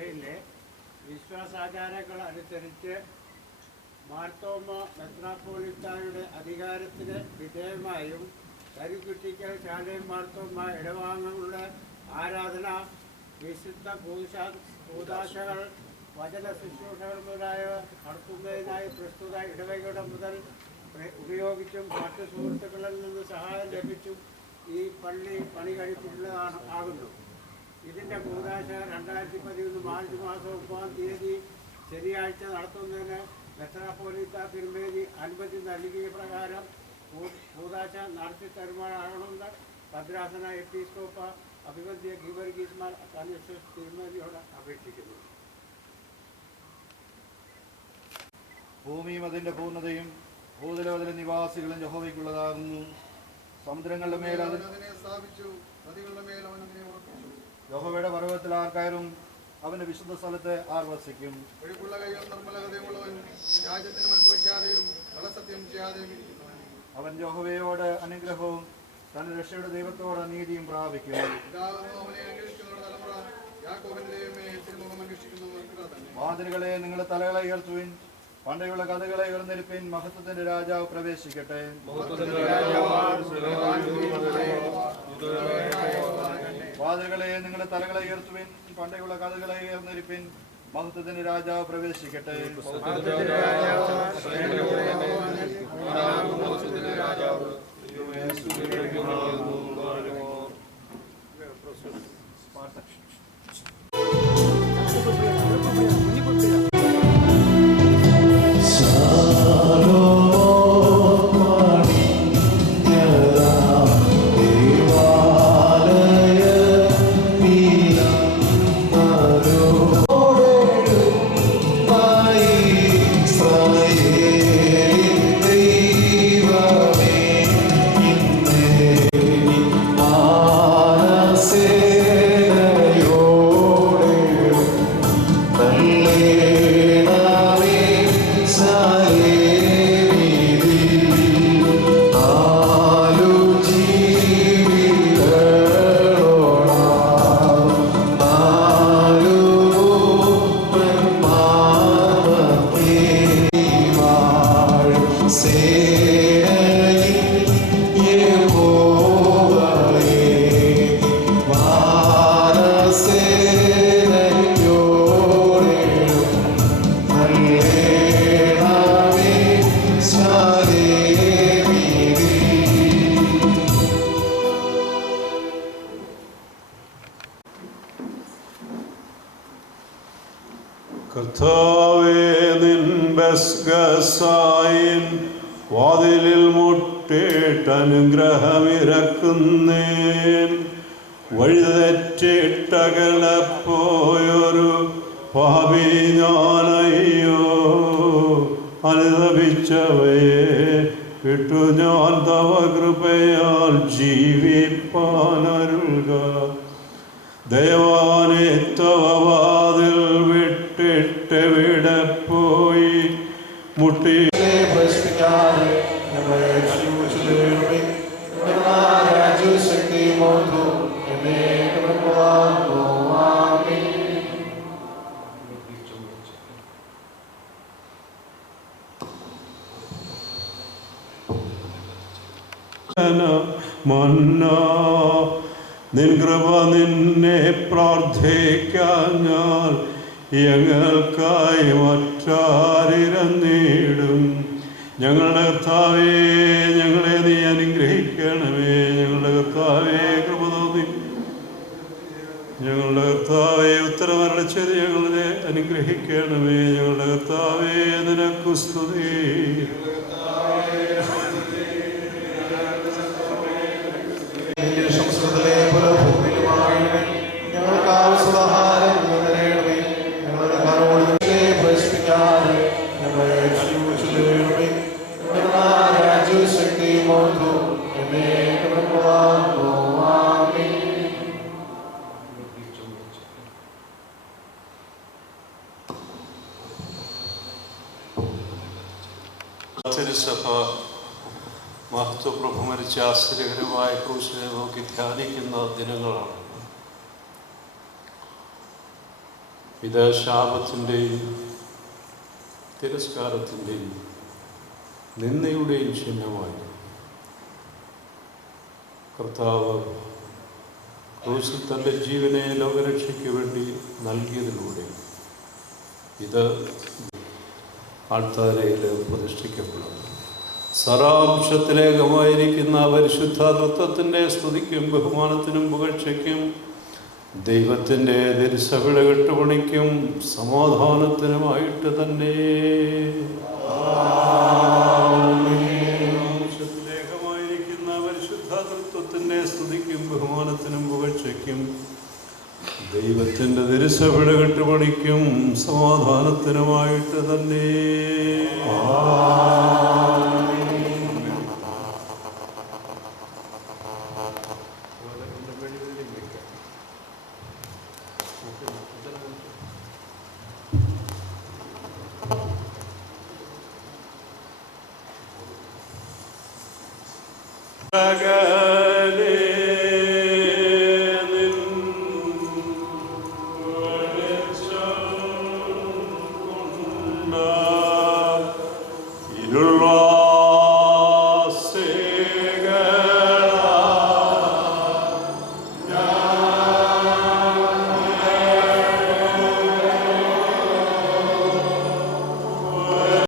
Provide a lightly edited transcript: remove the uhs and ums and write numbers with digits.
സഭയിലെ വിശ്വാസാചാരങ്ങൾ അനുസരിച്ച് മാർത്തോമ മെത്രാപ്പോലീത്തായുടെ അധികാരത്തിന് വിധേയമായും കരുക്കുറ്റിക്കൽ ശാലേം മാർത്തോമ ഇടവാങ്ങുകളുടെ ആരാധന, വിശുദ്ധ കൂദാശകൾ, വചന ശുശ്രൂഷകൾ മുതലായവ നടത്തുന്നതിനായി പ്രസ്തുത ഇടവകയുടെ മുതൽ ഉപയോഗിച്ചും മറ്റു സുഹൃത്തുക്കളിൽ നിന്ന് സഹായം ലഭിച്ചും ഈ പള്ളി പണി കഴിപ്പിക്കുന്നതാകുന്നു. ഇതിൻ്റെ കൂദാശ 2013 മാർച്ച് മാസം 9-ാം തീയതി ശനിയാഴ്ച നടത്തുന്നതിന് മെത്രാപ്പോലീത്ത തിരുമേനി അനുമതി നൽകിയ പ്രകാരം കൂദാശ നടത്തി തരുമാറാകണമെന്ന് ഭദ്രാസന എപ്പിസ്കോപ്പ അഭിവന്ദ്യ ഗീവർഗീസ് മാർ അത്താന്വേഷണ തിരുമേനിയോട് അപേക്ഷിക്കുന്നു. ഭൂമിയും അതിൻ്റെ പൂർണ്ണതയും ഭൂതലം അതിലെ നിവാസികളും യഹോവയ്ക്കുള്ളതാകുന്നു. സമുദ്രങ്ങളുടെ മേൽ അതിനെ സ്ഥാപിച്ചു, നദികളുടെ മേൽ അവൻ അതിനെ ഉറപ്പിച്ചു. യഹോവയുടെ പർവ്വതത്തിൽ ആർ കയറും? അവന്റെ വിശുദ്ധ സ്ഥലത്ത് ആർ വസിക്കും? ഒഴുക്കുള്ള കൈയും നിർമ്മല ഹൃദയമുള്ളവൻ, രാജ്യത്തിന് മനസ്സ് വയ്ക്കാതെയും കള്ളസത്യം ചെയ്യാതെയും ഇരിക്കുന്നവൻ. അവൻ യഹോവയോട് അനുഗ്രഹവും തന്റെ രക്ഷയുടെ ദൈവത്തോട് നീതിയും പ്രാപിക്കും. അവനെ അന്വേഷിക്കുന്നവരുടെ തലമുറ, യാക്കോബിന്റെ ദൈവമേ, തിരുമുഖം അന്വേഷിക്കുന്നവർ തന്നെ. വാതിലുകളെ നിങ്ങളുടെ തലകളെ ഉയർത്തുവിൻ, പണ്ടയുള്ള കഥകളെ ഉയർന്നിരിപ്പിൻ. മഹത്വത്തിന്റെ രാജാവ് പ്രവേശിക്കട്ടെ. വാതിലുകളെ നിങ്ങളുടെ തലകളെ ഉയർത്തുവിൻ, പണ്ടയുള്ള കഥകളെ ഉയർന്നിരിപ്പിൻ. മഹത്വത്തിന്റെ രാജാവ് പ്രവേശിക്കട്ടെ. കർത്താവേ, നിൻ ബസ്ഗസായിൻ വാതിലിൽ മുട്ടിട്ട് അനുഗ്രഹമിരക്കുന്നേൻ. വഴിതെറ്റിട്ടകലപ്പോയൊരു പാപി ഞാനയ്യോ, അനുതപിച്ചവയെ വിട്ടു ഞാൻ തവ കൃപയാൽ ജീവിപ്പാനരുൾക. ദയവാനെ തവ വാതിൽ വിട്ടിട്ടെവിടെ പോയി മുട്ടി മന്നാ നിൻ കൃപ നിന്നെ പ്രാർത്ഥിക്കാൻ ഞാൻ ഞങ്ങൾക്കായി മറ്റാരിരന്നിടും. ഞങ്ങളുടെ കർത്താവേ, ഞങ്ങളെ നീ അനുഗ്രഹിക്കണമേ. ഞങ്ങളുടെ കർത്താവേ, കൃപ തോന്നി. ഞങ്ങളുടെ കർത്താവേ, ഉത്തരമരളിച്ചത് ഞങ്ങളെ അനുഗ്രഹിക്കണമേ. ഞങ്ങളുടെ കർത്താവേ, നിനക്കു സ്തുതി. തിരുസഭ മഹത്വപ്രഭു മരിച്ച ആശ്ചര്യകരമായ ക്രൂശിനെ നോക്കി ധ്യാനിക്കുന്ന ദിനങ്ങളാണ്. ഇത് ശാപത്തിൻ്റെയും തിരസ്കാരത്തിൻ്റെയും നിന്ദയുടെയും ചിഹ്നമായി കർത്താവ് ക്രൂശിൽ തൻ്റെ ജീവനെ ലോകരക്ഷയ്ക്ക് വേണ്ടി നൽകിയതിലൂടെ ഇത് ആൾത്താരയിൽ പ്രതിഷ്ഠിക്കപ്പെടുന്നു. സറാംശത്തിലേകമായിരിക്കുന്ന പരിശുദ്ധ തത്വത്തിൻ്റെ സ്തുതിക്കും ബഹുമാനത്തിനും പുകഴ്ചയ്ക്കും ദൈവത്തിൻ്റെ തിരുസഭയുടെ കെട്ടുപണിക്കും സമാധാനത്തിനുമായിട്ട് തന്നെ ലേഖമായിരിക്കുന്ന പരിശുദ്ധ തത്വത്തിൻ്റെ സ്തുതിക്കും ബഹുമാനത്തിനും പുകഴ്ചയ്ക്കും ദൈവത്തിൻ്റെ തിരുസഭയുടെ കെട്ടുപണിക്കും സമാധാനത്തിനുമായിട്ട് തന്നെ ഇരുള